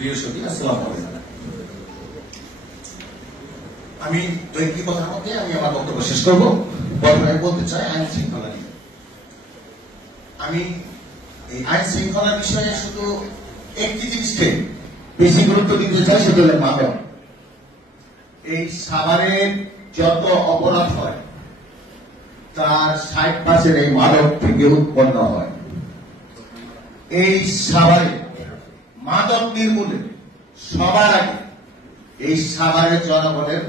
প্রিয় সখী, আসসালামু আলাইকুম। আমি দৈনিক কথার মধ্যে আমি আমার বক্তব্য শেষ করবো। প্রথমে বলতে চাই আইন শৃঙ্খলা নিয়ে। আমি এই আইন শৃঙ্খলার বিষয়ে শুধু একটি জিনিসকে বেশি গুরুত্ব দিতে চাই, সেটা হলো মাদক। এই সাভারের যত অপরাধ হয় তার 60% এই মাদক থেকে উৎপন্ন হয়। এই সাভারে মাদক নির্মূলে সবার আগে এই সাভারের জনগণের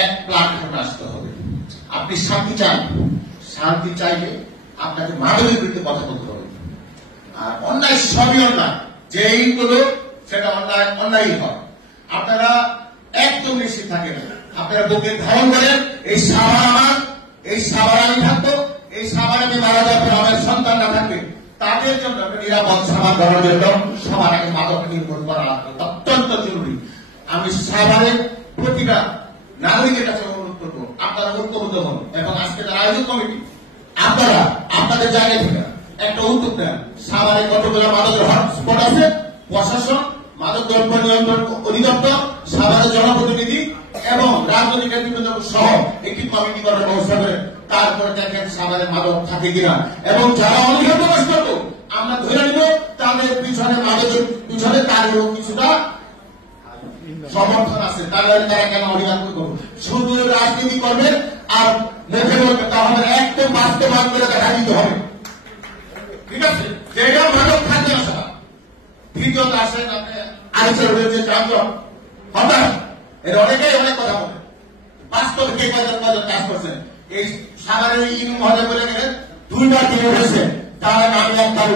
এক প্ল্যাটফর্ম আসতে হবে। আপনি শান্তি চান, শান্তি চাইলে আপনাকে মাদকের বিরুদ্ধে কথা বলতে হবে। আর অন্যায় সবই অন্যায়, যেইগুলো সেটা অন্যায় হয়। আপনারা একদম নিশ্চিত থাকেন, আপনারা বুকে ধারণ করেন এই সাভার আমার, এই সাভার আমি থাকবো, এই সাভার আমি মারা যাওয়ার পর আমার সন্তানরা থাকবে। তাদের জন্য নিরাপদ সাভার করার জন্য সবার আগে মাদক নির্মূল করা অত্যন্ত জরুরি। আমি সাভারের প্রতিটা নাগরিকের কাছে অনুরোধ করবো, আপনারা ঐক্যবদ্ধ হন এবং আজকে আয়োজক কমিটি আপনারা আপনাদের জায়গা থেকে একটা উদ্যোগ নেন। সাভারে কতগুলো মাদকের হটস্পট আছে, প্রশাসন, মাদক দ্রব্য নিয়ন্ত্রণ অধিদপ্তর, সাভারের জনপ্রতিনিধি এবং রাজনৈতিক নেতৃবৃন্দ সহ একটি কমিটি করার ব্যবস্থা করে তারপরে দেখেন সাভারে মাদক থাকে কিনা। এবং যারা অনিয়ম প্রকাশ করবো আমরা ধরে নিব তাদের পিছনে, মাদকের পিছনে তারও কিছুটা সমর্থন আছে, তারা কেন অনিয়ম করবো। শুধু রাজনীতি করবেন আর মুখে বলবে, তাহলে একদম বাস্তবায়ন করে দেখা দিতে হবে। ঠিক আছে, যেটা মাদক থাকবে না সবার। দ্বিতীয়ত আসেন আপনি আইসের যে যানজট হঠাৎ, এর অনেকেই অনেক কথা বলে, বাস্তবে কে কজন কাজ করছেন। এই সাভারের ইনু মহলে বলে গেলেন 2বার তিনি উঠেছে, তার আমি একবার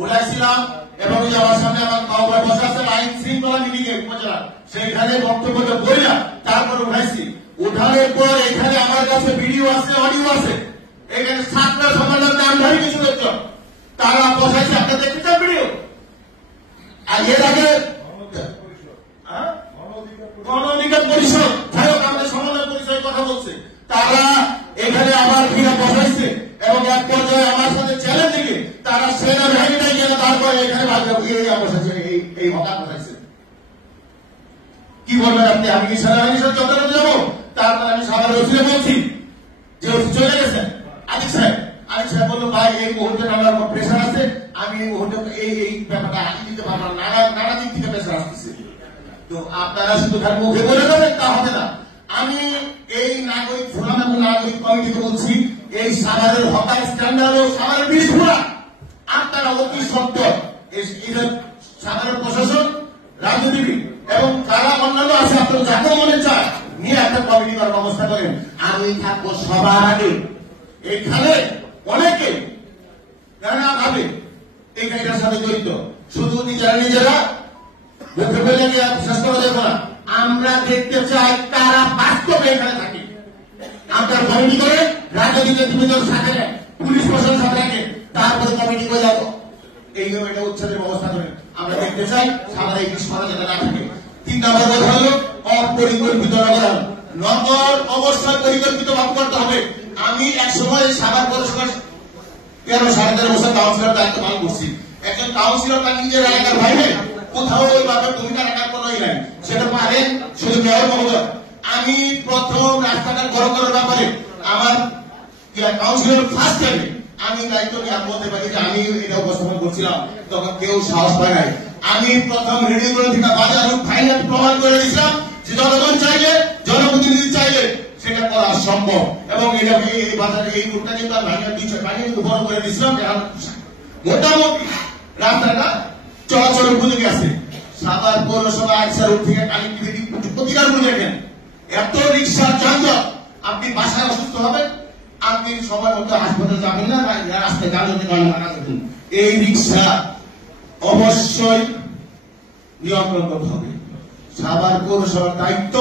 উঠাইছিলাম এবং আমার সামনে আমার বাবা বসে আছে আইন শৃঙ্খলা মিটিং এ উপজেলা, সেইখানে বক্তব্য বললাম, তারপর উঠাইছি। উঠানোর পর এখানে আমার কাছে ভিডিও আছে, অডিও আছে। এখানে 7টা সমাধান নামধারী কিছু লোকজন তারা বসাইছে, আপনারা দেখতে চান ভিডিও। আর এর আগে গণ অধিকার পরিষদ আমাদের সমাধান পরিষদের কথা বলছে, তারা এখানে আমার ভিড়া বসাইছে এবং এক পর্যায়ে আমার সাথে চ্যালেঞ্জ দিকে তারা সেনাবাহিনীটাই গেলে তারপরে এখানে বসাইছে, এই হকার বসাইছে। কি বলবেন আপনি? আমি কি সেনাবাহিনীর সাথে যন্ত্রণা যাবো? তারপরে আমি সাভারের ওসিলে বলছি যে চলে গেছেন আদিক সাহেব বললো, ভাই এই মুহূর্তে আমার প্রেশার আছে, আমি এই মুহূর্তে এই ব্যাপারটা হাতে দিতে পারবো না, নানা দিক থেকে প্রেশার আসতেছে। তো আপনারা শুধু মুখে বলে দেবেন তা হবে না। আমি এই নাগরিক ফোরাম এবং নাগরিক কমিটিকে বলছি, এই সাভারের হকার স্ট্যান্ডার্ড ও সাভারের বিস্ফোরা আপনারা অতি সত্তর সাভারের প্রশাসন, রাজনীতিবিদ এবং যারা অন্যান্য আছে, আপনারা যাকে মনে চায় নিয়ে একটা কমিটি করার ব্যবস্থা করেন। আমি থাকবো সবার আগে। এইখানে অনেকে নানা ভাবে এই কাজটার সাথে জড়িত, শুধু নিজেরা মুখে ফেলে শেষ করা যাবে না। আমরা দেখতে চাই তারা বাস্তবে এখানে থাকে। আপনার কমিটি করে রাজনৈতিক নেতৃবৃন্দের সাথে নেন, পুলিশ প্রশাসনের সাথে রাখেন, তারপরে কমিটি করে যাবো এইভাবে এটা উচ্ছেদের ব্যবস্থা করেন। আমরা দেখতে চাই সাধারণ এই বিস্ফোরণ যাতে না থাকে। 3 নম্বর কথা হলো অপরিকল্পিত নগরায়ণ। নগর অবশ্যই পরিকল্পিত ভাবে করতে হবে। আমি এক সময় সাভার পৌরসভার 13-13.5 বছর কাউন্সিলর দায়িত্ব পালন করছি। একজন কাউন্সিলর তার নিজের এলাকার বাইরে কোথাও ওইভাবে ভূমিকা রাখার কোনোই নাই, সেটা পারেন শুধু মেয়র মহোদয়। আমি প্রথম রাস্তাঘাট বড় করার ব্যাপারে আমার কাউন্সিলর ফার্স্ট টাইমে আমি দায়িত্ব নিয়ে বলতে পারি যে আমি এটা উপস্থাপন করছিলাম, তখন কেউ সাহস পায় নাই। আমি প্রথম রেডিও করে থেকে বাজার ফাইনাল প্রমাণ করে দিয়েছিলাম যে জনগণ চাইলে, জনপ্রতিনিধি চাইলে সেটা করা সম্ভব। এবং এটা এই বাজারে এই রুটটা কিন্তু ফাইনাল বড় করে দিয়েছিলাম। মোটামুটি রাস্তাটা চলাচলের উপযোগী আছে। সাভার পৌরসভা আইসার রোড থেকে কানেক্টিভিটি প্রতিকার করে দেখেন, এত রিক্সার যানজট, আপনি বাসায় অসুস্থ হবেন, আপনি সময় মতো হাসপাতালে যাবেন না, রাস্তায় যানজটের কারণে মারা যাবেন। এই রিক্সা অবশ্যই নিয়ন্ত্রণ করতে হবে। সাভার পৌরসভার দায়িত্ব,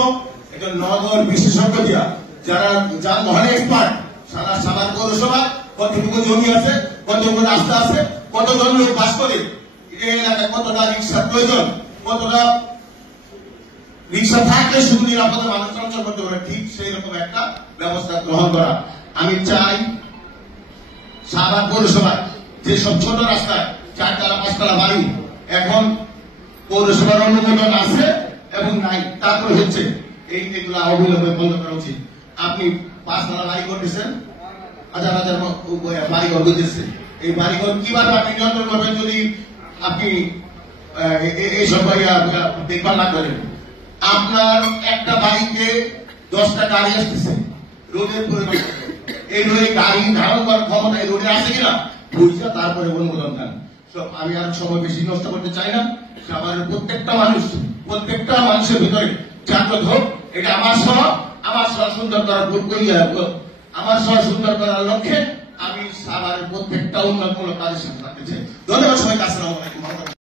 এটা নগর বিশেষজ্ঞ দিয়া যারা যানবাহনের এক্সপার্ট, সারা সাভার পৌরসভা কতটুকু জমি আছে, কতটুকু রাস্তা আছে, কতজন লোক বাস করে, এই এলাকায় কতটা রিক্সার প্রয়োজন, কতটা রিক্সা থাকলে শুধু নিরাপদে মানুষ চলাচল করতে পারে, ঠিক সেই রকম একটা ব্যবস্থা গ্রহণ করা। আমি চাই সাভার পৌরসভায় যেসব ছোট রাস্তায় 4 তলা 5 তলা বাড়ি এখন পৌরসভার অনুমোদন আছে এবং নাই, তারপরে হচ্ছে এইগুলো অবিলম্বে বন্ধ করা উচিত। আপনি 5 তলা বাড়ি করতেছেন, হাজার হাজার বাড়িঘর বুঝতেছে, এই বাড়িঘর কিভাবে আপনি নিয়ন্ত্রণ করবেন যদি আপনি এইসব দেখভাল না করেন? আপনার একটা বাড়িতে 10টা গাড়ি আসতেছে, রোডের পরিমাণ, এই রোডে গাড়ি ধারণ করার ক্ষমতা এই রোডে আছে কিনা বুঝতে তারপরে অনুমোদন দেন। আমি আর সময় বেশি নষ্ট করতে চাই না। আমার প্রত্যেকটা মানুষের ভিতরে জাগ্রত হোক, এটা আমার শহর, আমার শহর সুন্দর করার আমার শহর সুন্দর করার লক্ষ্যে আমি সাভারের প্রত্যেকটা উন্নয়নমূলক কাজের সাথে থাকতে চাই। ধন্যবাদ সবাইকে। আসসালামু আলাইকুম।